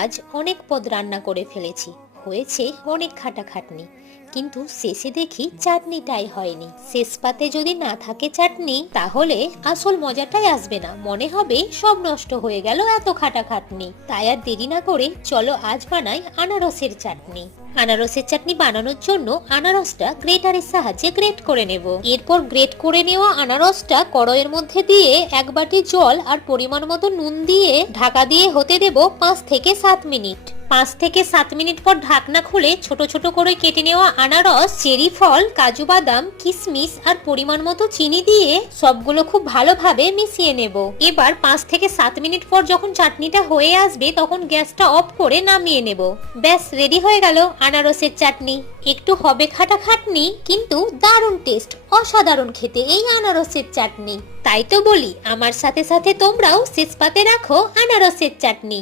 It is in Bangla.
আজ অনেক পদ রান্না করে ফেলেছি, হয়েছে অনেক খাটাখাটনি, কিন্তু শেষে দেখি চাটনিটাই হয়নি। শেষ পাতে যদি না থাকে চাটনি, তাহলে আসল মজাটাই আসবে না, মনে হবে সব নষ্ট হয়ে গেল এত খাটাখাটনি। তাই আর দেরি না করে চলো আজ বানাই আনারসের চাটনি। আনারসের চাটনি বানানোর জন্য আনারসটা গ্রেটারের সাহায্যে গ্রেট করে নেব। এরপর গ্রেট করে নেওয়া আনারসটা কড়াইয়ের মধ্যে দিয়ে এক বাটি জল আর পরিমাণ মতো নুন দিয়ে ঢাকা দিয়ে হতে দেব 5 থেকে 7 মিনিট। 5 থেকে 7 মিনিট পর ঢাকনা খুলে ছোট ছোট করে কেটে নেওয়া আনারস, চেরি ফল, কাজু বাদাম, কিশমিশ আর পরিমাণ মতো চিনি দিয়ে সবগুলো খুব ভালোভাবে মিশিয়ে নেব। এবার 5 থেকে 7 মিনিট পর যখন চাটনিটা হয়ে আসবে তখন গ্যাসটা অফ করে নামিয়ে নেব। ব্যাস রেডি হয়ে গেল আনারসের চাটনি। একটু হবে খাটাখাটনি, কিন্তু দারুণ টেস্ট, অসাধারণ খেতে এই আনারসের চাটনি। তাই তো বলি আমার সাথে সাথে তোমরাও শেষ পাতে রাখো আনারসের চাটনি।